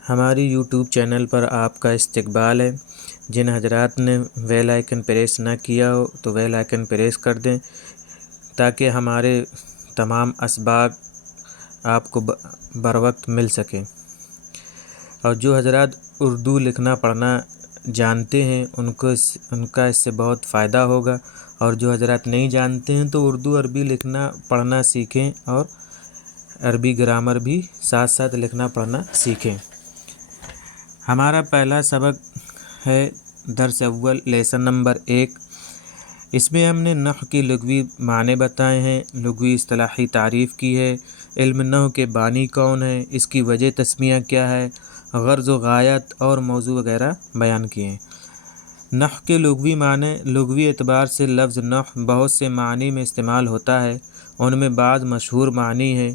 ہماری YouTube channel پر آپ کا استقبال ہے۔ جن حضرات نے بیل آئیکن پریس نہ کیا ہو تو بیل آئیکن پریس کر دیں تاکہ ہمارے تمام اسباق آپ کو بروقت مل سکیں۔ اور جو حضرات اردو لکھنا پڑھنا جانتے ہیں ان کا اس سے بہت فائدہ ہوگا، اور جو حضرات نہیں جانتے ہیں تو اردو عربی لکھنا پڑھنا سیکھیں اور عربی گرامر بھی ساتھ ساتھ لکھنا پڑھنا سیکھیں۔ ہمارا پہلا سبق ہے درس اول لیسن نمبر 1۔ اس میں ہم نے نحو کی لغوی معنی بتائے ہیں، لغوی اصطلاحی تعریف کی ہے، علم نحو کے بانی کون ہے، اس کی وجہ تسمیہ کیا ہے، غرض و غایت اور موضوع وغیرہ بیان کیے ہیں۔ نحو کے لغوی معنی، لغوی اعتبار سے لفظ نحو بہت سے معنی میں استعمال ہوتا ہے، ان میں بعض مشہور معنی ہیں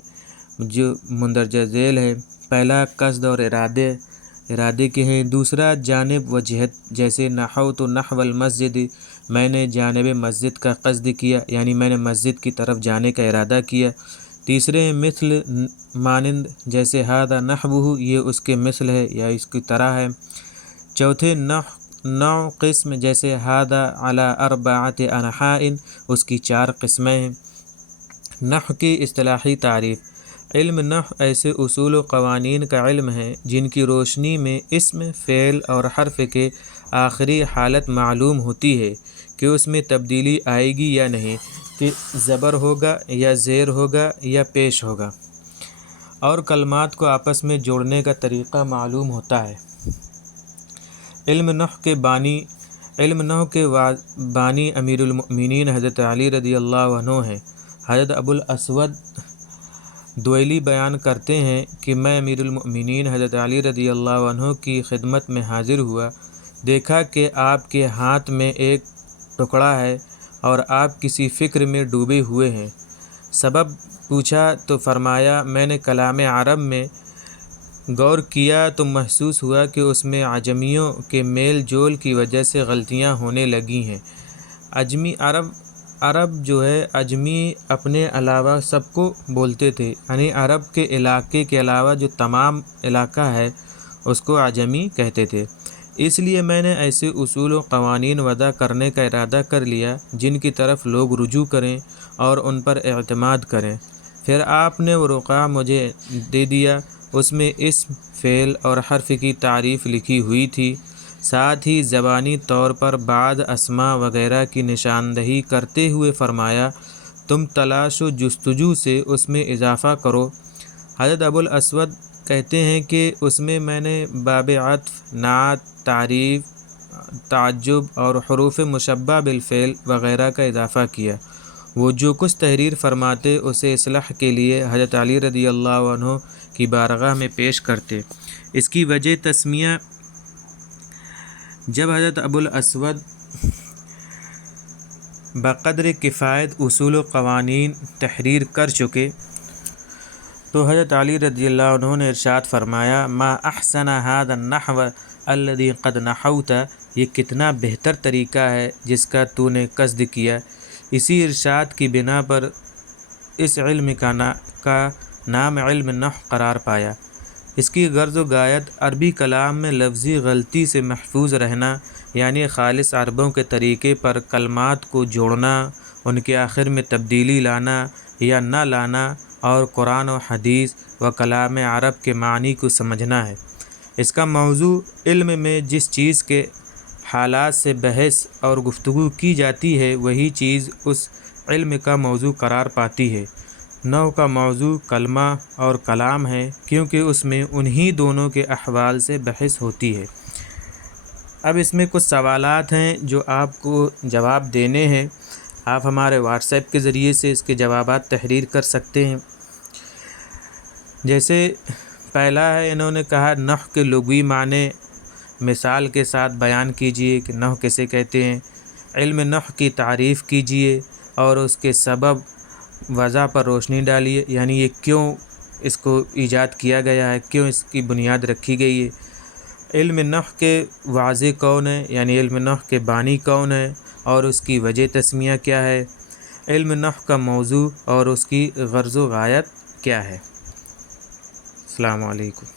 جو مندرجہ ذیل ہے۔ پہلا قصد اور ارادے کے ہیں، دوسرا جانب و جہت، جیسے نحوت نحو المسجد، میں نے جانب مسجد کا قصد کیا، یعنی میں نے مسجد کی طرف جانے کا ارادہ کیا۔ تیسرے مثل مانند، جیسے ھذا نحوہ، یہ اس کے مثل ہے یا اس کی طرح ہے۔ چوتھے نوع قسم، جیسے ھذا علی اربعۃ انحاء، اس کی 4 قسمیں ہیں۔ نحو کی اصطلاحی تعریف، علم نحو ایسے اصول و قوانین کا علم ہے جن کی روشنی میں اسم، فعل اور حرف کے آخری حالت معلوم ہوتی ہے کہ اس میں تبدیلی آئے گی یا نہیں، کہ زبر ہوگا یا زیر ہوگا یا پیش ہوگا، اور کلمات کو آپس میں جوڑنے کا طریقہ معلوم ہوتا ہے۔ علم نحو کے بانی امیر المؤمنین حضرت علی رضی اللہ عنہ ہیں۔ حضرت ابو الاسود دوئلی بیان کرتے ہیں کہ میں امیر المؤمنین حضرت علی رضی اللہ عنہ کی خدمت میں حاضر ہوا، دیکھا کہ آپ کے ہاتھ میں ایک ٹکڑا ہے اور آپ کسی فکر میں ڈوبے ہوئے ہیں۔ سبب پوچھا تو فرمایا، میں نے کلام عرب میں غور کیا تو محسوس ہوا کہ اس میں عجمیوں کے میل جول کی وجہ سے غلطیاں ہونے لگی ہیں۔ عرب جو ہے اجمی اپنے علاوہ سب کو بولتے تھے، یعنی عرب کے علاقے کے علاوہ جو تمام علاقہ ہے اس کو عجمی کہتے تھے۔ اس لیے میں نے ایسے اصول و قوانین وضع کرنے کا ارادہ کر لیا جن کی طرف لوگ رجوع کریں اور ان پر اعتماد کریں۔ پھر آپ نے وہ رقعہ مجھے دے دیا، اس میں اسم، فعل اور حرف کی تعریف لکھی ہوئی تھی، ساتھ ہی زبانی طور پر بعض اسماء وغیرہ کی نشاندہی کرتے ہوئے فرمایا، تم تلاش و جستجو سے اس میں اضافہ کرو۔ حضرت ابو الاسود کہتے ہیں کہ اس میں نے باب عطف، نعت، تعریف، تعجب اور حروف مشبہ بالفعل وغیرہ کا اضافہ کیا۔ وہ جو کچھ تحریر فرماتے اسے اصلاح کے لیے حضرت علی رضی اللہ عنہ کی بارگاہ میں پیش کرتے۔ اس کی وجہ تسمیہ، جب حضرت ابو الاسود بقدر کفایت اصول و قوانین تحریر کر چکے تو حضرت علی رضی اللہ عنہ نے ارشاد فرمایا، ما احسن ھذا النحو الذی قد نحوت، یہ کتنا بہتر طریقہ ہے جس کا تو نے قصد کیا۔ اسی ارشاد کی بنا پر اس علم کا نام علم نحو قرار پایا۔ اس کی غرض و غایت عربی کلام میں لفظی غلطی سے محفوظ رہنا، یعنی خالص عربوں کے طریقے پر کلمات کو جوڑنا، ان کے آخر میں تبدیلی لانا یا نہ لانا، اور قرآن و حدیث و کلام عرب کے معنی کو سمجھنا ہے۔ اس کا موضوع، علم میں جس چیز کے حالات سے بحث اور گفتگو کی جاتی ہے وہی چیز اس علم کا موضوع قرار پاتی ہے۔ نحو کا موضوع کلمہ اور کلام ہے کیونکہ اس میں انہی دونوں کے احوال سے بحث ہوتی ہے۔ اب اس میں کچھ سوالات ہیں جو آپ کو جواب دینے ہیں، آپ ہمارے واٹس ایپ کے ذریعے سے اس کے جوابات تحریر کر سکتے ہیں۔ جیسے پہلا ہے، انہوں نے کہا نحو کے لغوی معنی مثال کے ساتھ بیان کیجئے کہ نحو کیسے کہتے ہیں۔ علم نحو کی تعریف کیجئے اور اس کے سبب وضع پر روشنی ڈالیے، یعنی یہ کیوں اس کو ایجاد کیا گیا ہے، کیوں اس کی بنیاد رکھی گئی ہے۔ علم نحو کے واضح کون ہے، یعنی علم نحو کے بانی کون ہے اور اس کی وجہ تسمیہ کیا ہے۔ علم نحو کا موضوع اور اس کی غرض و غایت کیا ہے۔ السلام علیکم۔